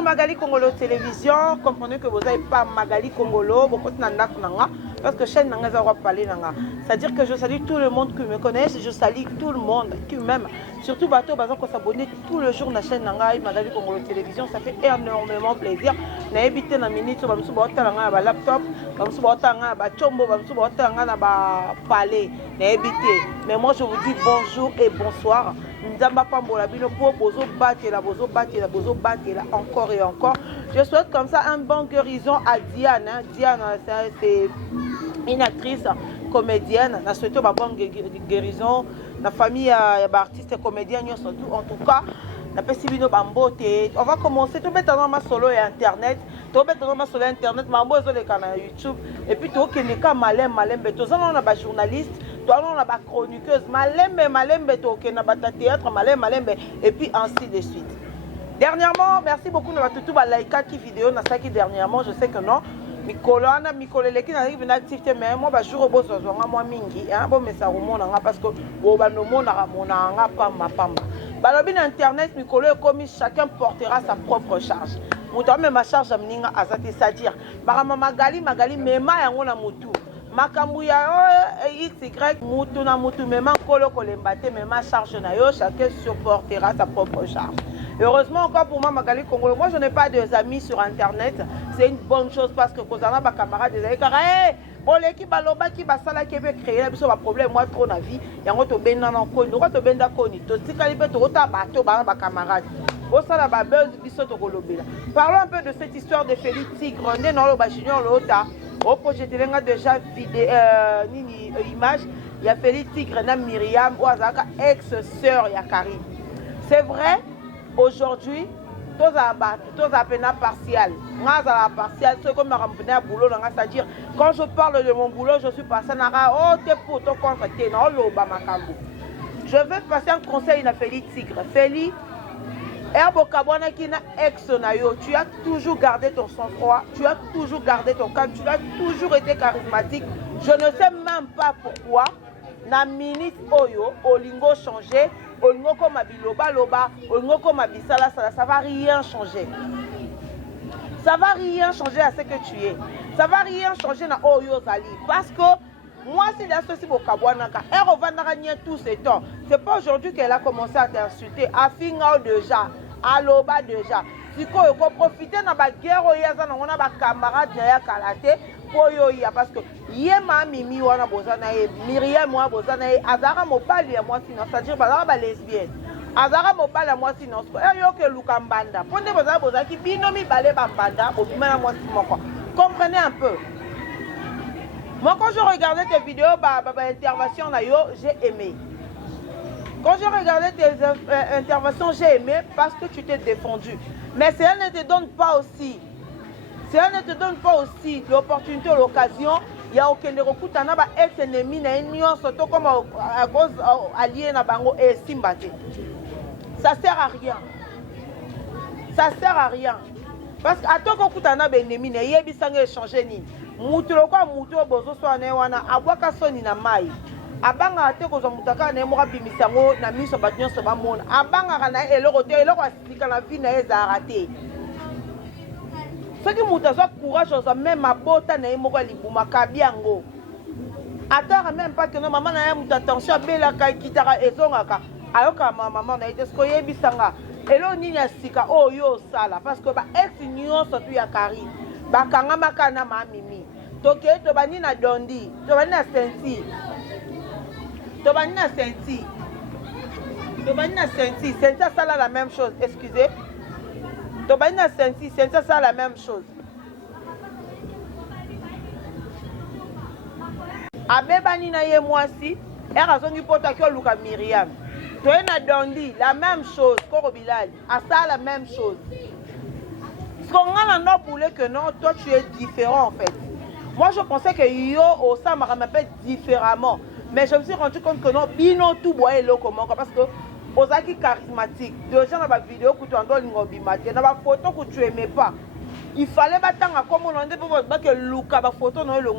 sur Magali Congolo Télévision. Comprenez que vous n'avez pas Magali Congolo, beaucoup de parce que chaîne Nanga Zawa parler Nanga. C'est-à-dire que je salue tout le monde qui me connaisse, je salue tout le monde qui m'aime. Surtout Bateau Bazan qu'on s'abonne tout le jour à la chaîne Nanga Magali Congolo Télévision, ça fait énormément plaisir. Na évité na minute ba musu ba otanga ba laptop, ba musu ba otanga ba chombo, ba musu ba otanga na ba palais. Na évité. Mais moi je vous dis bonjour et bonsoir. Nzamba Pambola Bino pour bozo batela encore et encore. Je souhaite comme ça un bon guérison à Diane. Hein. Diane c'est une actrice comédienne. Je souhaite une bonne guérison. La famille artiste comédienne surtout. En tout cas, on va commencer tout mettre dans ma solo et internet. Tout mettre dans ma solo et internet. Mambo sur les canaux YouTube. Et puis tout qui n'est qu'à malem. Tout ça on a des journalistes. Tout on a des chroniqueuses. Malem tout qui n'a pas de théâtre. Malem et puis ainsi de suite. Dernièrement, merci beaucoup de tout like qui vidéo na ça qui dernièrement je sais que non. Mikolo qui n'arrive une activité mais moi ba jour bo zo moi mingi hein bon mais ça remonte parce que bo ba no mona mona pamba. Balobi na internet Mikolo comme chacun portera sa propre charge. Muto même ma charge amninga azati c'est-à-dire Magali mema yango na mutu. Makambu ya XY mutu na mutu mema kolo kolembate mema charge na yo chacun supportera sa propre charge. Heureusement encore pour moi Magali Congolo, moi je n'ai pas de amis sur internet, c'est une bonne chose parce que kozana ba camarades des car boleki baloba ki basala ki peut créer biso ba problème moi trop na vie yango to benda na ko ndoko to benda ko ni to tikali pe to ta bato ba camarades bosala ba buzz biso to kolobela. Parlons un peu de cette histoire de Félix Tigre né dans le ba junior lota au projet telenga déjà vidéo image il y a Félix Tigre na Myriam ou azaka ex-sœur ya Karim. C'est vrai. Aujourd'hui, tous à peine partiel. Moi, à la partielle, ce que je à boulot, c'est-à-dire, quand je parle de mon boulot, je suis passé à oh, t'es pour ton contre, t'es non, je vais passer un conseil à Félix Tigre. Félix, Herbo Kabwana qui n'a ex-nayo, tu as toujours gardé ton sang-froid, tu as toujours gardé ton calme, tu as toujours été charismatique. Je ne sais même pas pourquoi, na minute Oyo, Olingo changé. Olingo comme biloba, Olingo comme bisala, ça va rien changer. Ça va rien changer à ce que tu es. Ça va rien changer na Oyo Zali. Parce que moi, c'est l'associé au Kabwanaka. Elle revient tout ce temps. C'est pas aujourd'hui qu'elle a commencé à t'insulter. À Finga déjà, à Loba déjà. Si tu peux profiter de la guerre, on a des camarades de Kalate. Parce que Yema Mimi wana bozana Myriam moi bozana Azara mobali ya moi sinon c'est-à-dire ba lesbienne Azara mobali ya moi sinon yo ke lukambanda ponde bozana bozaki binomi balé bambanda bobima moi simoko comprenez un peu. Moi quand je regardais tes vidéos intervention na yo j'ai aimé. Quand je regardais tes interventions j'ai aimé parce que tu t'es défendu mais cela ne te donne pas aussi. Si on ne te donne pas aussi l'opportunité, l'occasion, il y a aucun recours, tu as ex-ennemi, tu as une union, surtout comme à cause allié na bango et Simbate. Ça sert à rien. Ça sert à rien. Parce qu'à toi, quand tu as un ennemi, il y a des échanger ni. Moutou le quoi, moutou bozo soit né wana, abwaka soni na mai. Abanga ate ko zamutaka na mora bimisango na miso batunyo so ba mona. Abanga na eloko te, eloko asika na vie na ezarate. Ce qui m'a courage, même ma botte n'a pas été kabiango. Attends même pas que non maman n'a pas attention à bela kitara et zonaka. Alors que maman n'a été scoyé bisanga. Et là on y a sika oh yo sala parce que ba ex union surtout ya Kari. Ba kanga makana ma mimi. Toke to bani na dondi, to bani na senti. To bani na senti. To bani na senti, senti ça la même chose, excusez. Tobaina senti, c'est ça la même chose. Abebani na ye mwasi, erazongi pota kyo luka Myriam. Toena dondi, la même chose, Koro Bilal, à ça la même chose. Ce qu'on a non pour que non, toi tu es différent en fait. Moi je pensais que yo au ça m'appelle différemment, mais je me suis rendu compte que non, bino tout boye lo comment parce que Ozaki charismatique. Déjà dans ma vidéo que tu as donné dans ma photo que tu aimais pas. Il fallait battre comme on dit pour que Luka ma photo non le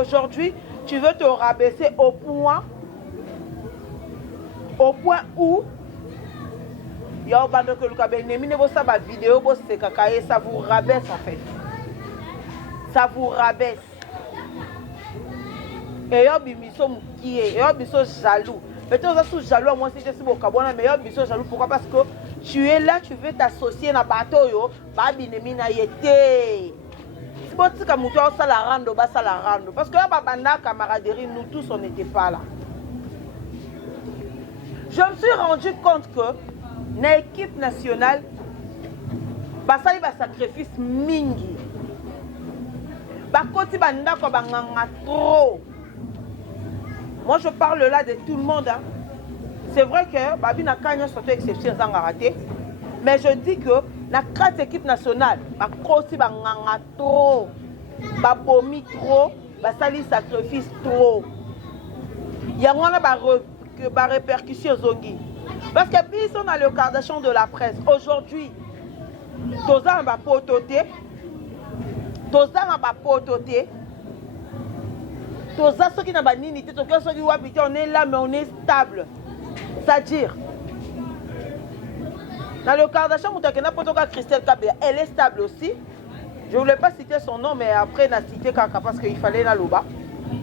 aujourd'hui, tu veux te rabaisser au point où Ya bande que luka benemi ne bossa ba vidéo bosse kakaye, ça vous rabaisse en fait. Ça vous rabaisse. Et yo bimiso mukie, yo biso jaloux. Peut-être que tu jaloux moi si tu es bokabona mais yo biso jaloux pourquoi parce que tu es là, tu veux t'associer na bateau yo, ba binemi na yete. Si bon tika muto ça la rando, ba ça la rando parce que ba banda camaraderie nous tous on n'était pas là. Je me suis rendu compte que dans l'équipe nationale, basali ba sacrifice mingi. Ba koti banda ko banganga trop. Moi je parle là de tout le monde. Hein. C'est vrai que Babi n'a qu'à surtout exception sans raté. Mais je dis que la 4 équipes nationales, ba koti banganga trop. Ba bomi trop, basali sacrifice trop. Yangwana ba répercussion zongi. Parce que puis on a le Kardashian de la presse. Aujourd'hui, Toza va pototer. Toza va pototer. Toza ceux qui n'ont pas nini, ceux qui habitent, on est là mais on est stable. C'est-à-dire, dans le Kardashian, Christelle Kabea, elle est stable aussi. Je ne voulais pas citer son nom, mais après, on a cité Kaka parce qu'il fallait la loba.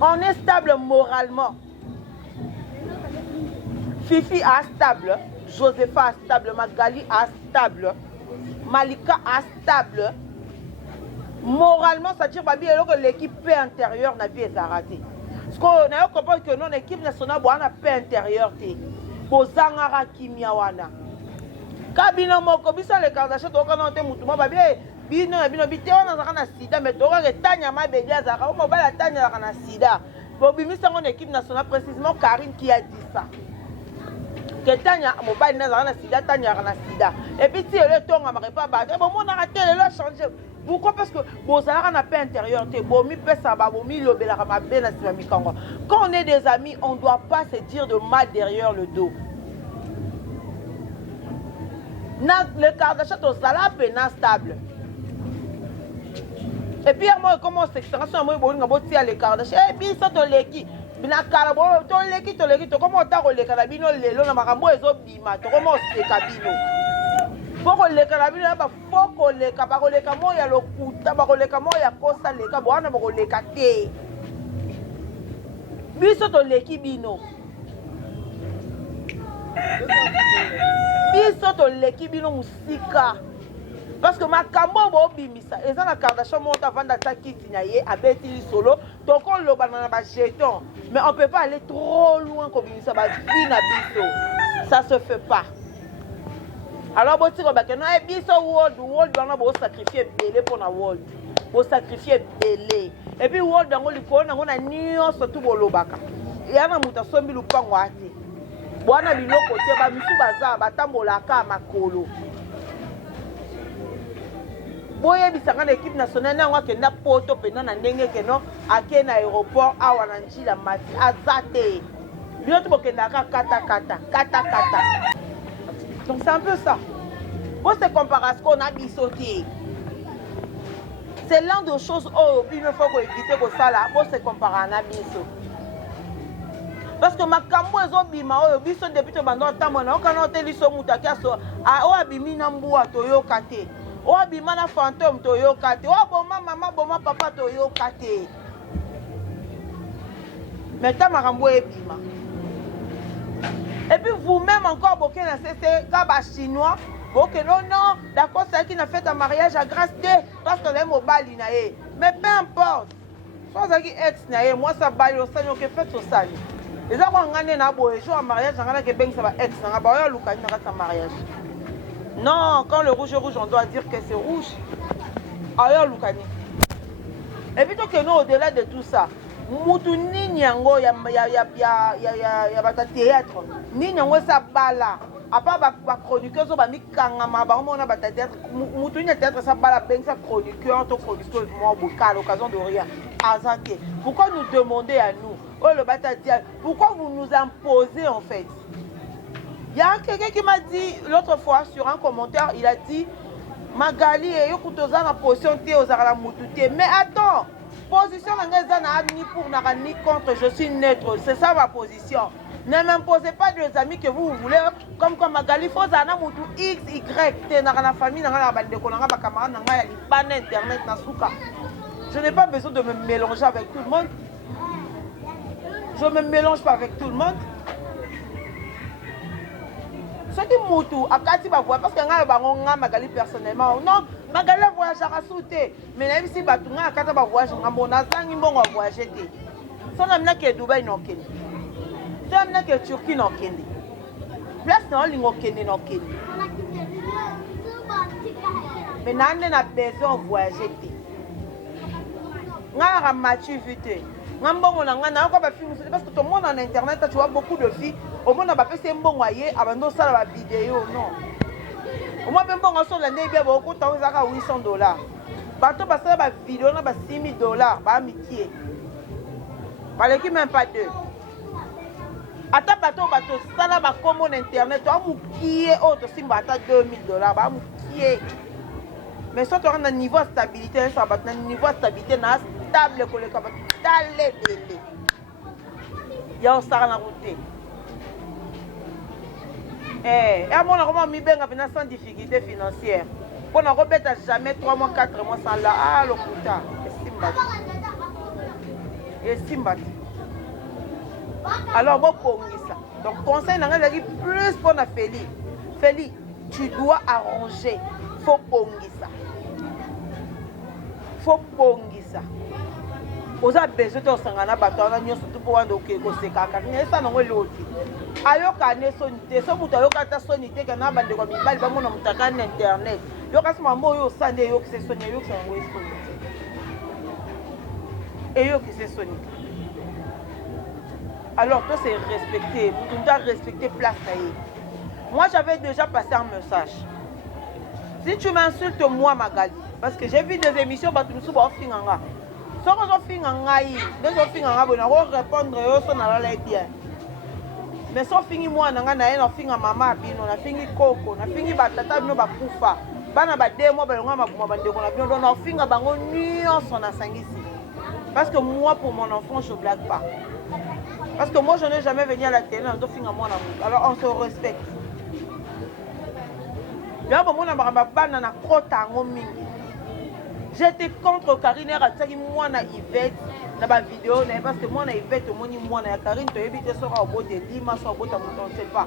On est stable moralement. Fifi est stable, Josepha est stable, Magali est stable, Malika est stable. Moralement, ça tire que l'équipe paix intérieure n'a pas été ratée. Parce qu'on a compris que non, l'équipe nationale a une paix intérieure. Bozangara Kimiawana. Kabino moko bisa le Kardashian to kana te mutu ma babie bino bite ona na sida mais to ka tanya ma bedia za ka mo bala tanya na sida. Bo bimisa mon équipe nationale précisément Karine qui a dit ça. Que tanya mo bala na sida tanya na sida. Et puis si le tonga ma pas ba bon mon arrêté le changer. Pourquoi? Parce que bozala na paix intérieure te bomi pesa ba bomi lobela ma bena sima mikango. Quand on est des amis, on doit pas se dire de mal derrière le dos. Le Kardashian to sala pena stable. Et puis moi comment s'extension moi bo nga botia le Kardashian et puis ça to leki bina kala bo to leki to comment ta ko leka na bino lelo na makambo ezo bima to comment se kabino. Faut ko leka na bino ba faut ko leka ba ko leka mo ya lokuta ba ko leka mo ya kosa leka bo ana ba ko leka te. Biso to leki bino. Biso to leki bino musika. Parce que ma kambo bo bimisa eza na Kardashian monta vanda ta kiti na ye abeti solo donc on lo banana ba jeton mais on peut pas aller trop loin comme bimisa ba bina biso. Ça se fait pas. Alors bo tiko ba que non biso world on a bo sacrifier belé pour na world. Bo sacrifier belé. Et puis world ngo likona ngo na nyonso tu bolobaka. Yana muta sombi lupango ati. Bwana biloko te ba misu baza batambolaka makolo. Boye bisanga na équipe nationale na ngwa kenda poto pena na ndenge keno ake na aéroport awa na njila mati azate. Bio to bokenda kata. Donc c'est un peu ça. Pour se comparer à ce qu'on a bisoté. C'est l'un des choses où il faut éviter que ça là pour se comparer à biso. Parce que ma kambo ezobima oyo biso depuis to bando tamona okana teliso mutaki aso a o abimi na mbuwa toyoka te. O abima na fantôme toyoka te. O boma maman boma papa toyoka te. Mais ta makambo ebima. Et puis vous-même encore boké na c'est kaba chinois. Ok non, d'accord c'est qui n'a fait un mariage à grâce de parce que les mobali na e. Mais peu importe. Soit qui ex na e, moi ça bali au sanyo que fait au sali. Les gens ont gagné un jour en mariage, ça va ex, ça va mariage. Non, quand le rouge est rouge, on doit dire que c'est rouge. Ailleurs, Lukani. Et puis, donc, nous, au-delà de tout ça, Moutou ni nyango, ya théâtre. Ni nyango, ça bala. À part ma chroniqueuse, on va mis kangama, on a théâtre. Moutou ni théâtre, ça bala, ben, ça chroniqueur, ton chroniqueuse, moi, à l'occasion de rien. Azanté. Pourquoi nous demander à nous? Oh, le batatia, pourquoi vous nous imposez en fait? Il y a quelqu'un qui m'a dit l'autre fois sur un commentaire, il a dit Magali et Yokutoza na position té aux la moutouté. Mais attends, Position ni pour ni contre, je suis neutre. C'est ça ma position. Ne m'imposez pas des amis que vous voulez. Comme Magali, faut zana mutu X, Y. T'es dans la famille, dans la bande de camarades, dans la internet, dans souka. Je n'ai pas besoin de me mélanger avec tout le monde. Je ne me mélange pas avec tout le monde. Ce qui moutou, à Kati va voir, parce que nga Magali personnellement, non, Magali voyage à sauter. Mais même si Batunga à Kati va voyager, on a 5 bon voyager. Si on a mis que Dubaï non kendi, si on a mis que Turquie non kendi, place non lingo kendi non kendi. Mais n'a pas besoin de voyager. Nga matchu vite. Parce que tout le monde en internet, tu vois beaucoup de filles. Au monde n'a pas fait un bon moyen avant de faire la vidéo. Non. Au moins, même bon, sur la nébia, beaucoup de temps, ils ont $800. Bateau, parce que la vidéo, on a $6,000. Bah, métier. Par l'équipe, même pas deux. Attends, bateau, ça là, bah, comme on internet, tu as moukié, autre, si bata $2,000. Bah, moukié. Mais si tu as un niveau de stabilité, un niveau de stabilité, stable que le cabaret d'aller délai. Il y a un star la route. Et à mon moment, mi ben avec sans difficulté financière. Pour ne remettre jamais 3 mois, 4 mois sans la ah le putain. Estimbat. Alors bon pour ça. Donc conseil n'a rien dit plus pour la Feli. Feli, tu dois arranger. Faut pongi ça. Faut pongi ça. Vous avez besoin de s'engager bateau na nyoso tu pour ando ke ko sekaka ne ça non loti ayoka ne sonité so muto ayoka ta sonité kana bande ko mibali ba mona mutaka na internet yoka sima mbo yo sande yo ke se sonné yo ke ngo sonité et yo ke se sonité alors toi c'est respecter tu dois respecter place na ye. Moi j'avais déjà passé un message. Si tu m'insultes moi Magali parce que j'ai vu des émissions ba tu me souba ofinganga. Si on fait un gaï, on va répondre bien. Mais si on finit moi, on a fini maman, on a fini coco, on a fini batata, on a poufa. Bana ba deux mois, on a fini bango nuance on a sangisi. Parce que moi pour mon enfant je blague pas. Parce que moi je n'ai jamais venu à la télé, on doit finir moi alors on se respecte. Là bon on a bana na kota ngomingi. J'étais contre Karine Ratsaki, moi na Yvette, dans ma vidéo, parce que moi na Yvette, moi na Karine, tu évites sur un beau de Lima, sur un beau de on ne sait pas.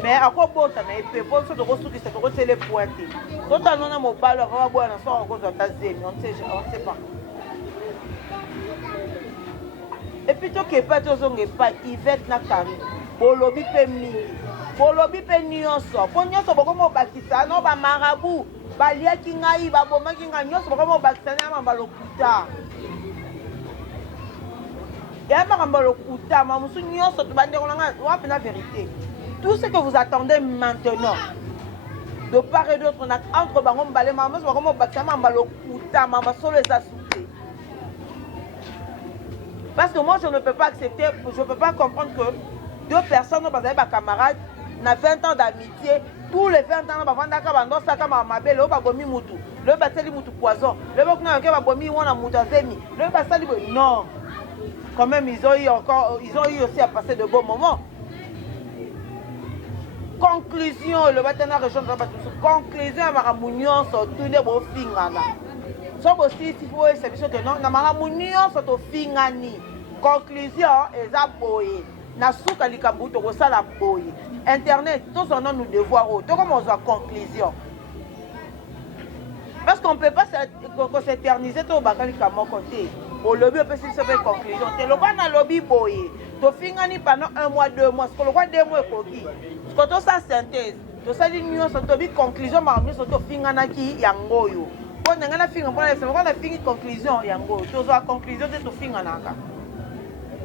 Mais à quoi bon, tu as épée, pour ce de ressources qui se les pointer. Quand on a mon ballon, on va boire un soir en cause de ta zème, on ne sait pas. Et puis, tu n'es pas Yvette na Karine, pour lobby pémi, pour lobby pénionso, pour nyonso, pour comment bâtissa, non, bah marabout. Balia kingai baboma kinga nyoso bakoma bakisana mamba lokuta ya mamba lokuta mamusu nyoso to bande kolanga wapi na vérité. Tout ce que vous attendez maintenant de part et d'autre entre bango mbale mamusu bakoma bakisana mamba lokuta mamba solo les asouté. Parce que moi je ne peux pas accepter, je ne peux pas comprendre que deux personnes parce que camarades na 20 ans d'amitié. Tous les 20 ans, on va faire ça comme un bébé, on va bomi mutu, le basali mutu poison, le bokna va bomi wana mutazemi, le basali non. Quand même ils ont eu aussi à passer de bons moments. Conclusion, le bâtiment région de la conclusion à Maramounion sur tous les beaux fingana. Sauf aussi s'il faut c'est sûr que non, na Maramounion sur to fingani. Conclusion est aboyé. Na souka likambuto ko sala boye. Internet, tous on a nos devoirs. Donc comment on a conclusion? Parce qu'on ne peut pas s'éterniser tout bakali comme mon côté. Au lobby on peut se faire conclusion. C'est le quoi na lobby boye. To fingani pendant 1 mois, 2 mois. Ce que le quoi 2 mois koki. Ce que to sa synthèse. To sa l'union so to bi conclusion ma mi so to fingana ki yango yo. Pour ngana finga pour la semaine on a fini conclusion yango. To so conclusion de to fingana ka.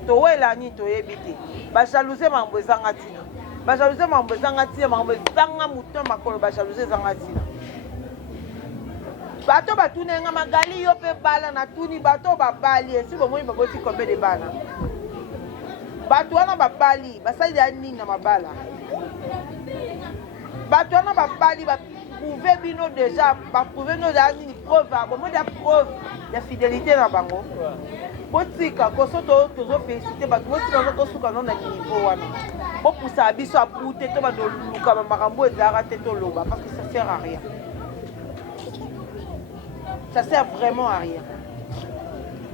To wela ni to ebité. Ba jalouser mambo ezanga tina. Ba jalouser mambo ezanga tina, mambo ezanga muto makolo ba jalouser ezanga tina. Bato batunenga Magali yo pe bala na tuni bato ba bali esi bomoi baboti combien de bana. Bato wana ba bali, basali ya nini na mabala. Bato wana ba bali prouver bino déjà, prouver nos amis, preuve, bon, des preuves de fidélité dans bango. Botika, kosoto, tozo félicité, botika, tosuka non na niveau wana. Bon, pour ça, biso a pouté, to ba do luka, makambo et zara teto loba, parce que ça sert à rien. Ça sert vraiment à rien.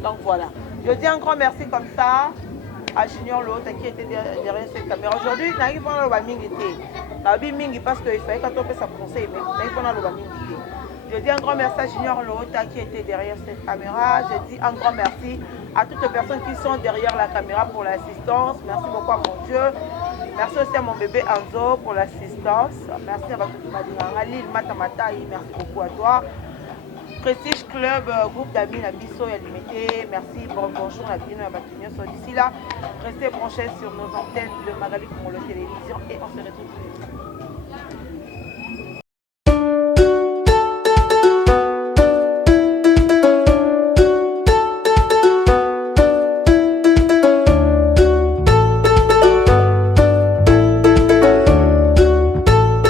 Donc voilà. Je dis un grand merci comme ça à Junior Lot qui était derrière cette caméra. Aujourd'hui, il n'arrive pas à mingi. Mingi parce qu'il fallait quand on fait sa conseil, mais il n'arrive pas à mingi. Je dis un grand merci à Junior Lot qui était derrière cette caméra. Je dis un grand merci à toutes les personnes qui sont derrière la caméra pour l'assistance. Merci beaucoup à mon Dieu. Merci aussi à mon bébé Anzo pour l'assistance. Merci à Madingangali, Matamataï. Merci beaucoup à toi. Prestige Club, groupe d'amis, la Bisso et limité. Merci, bonjour, la Bino et la Batignon. D'ici là, restez branchés sur nos antennes de Magali Congolo Télévision et on se retrouve.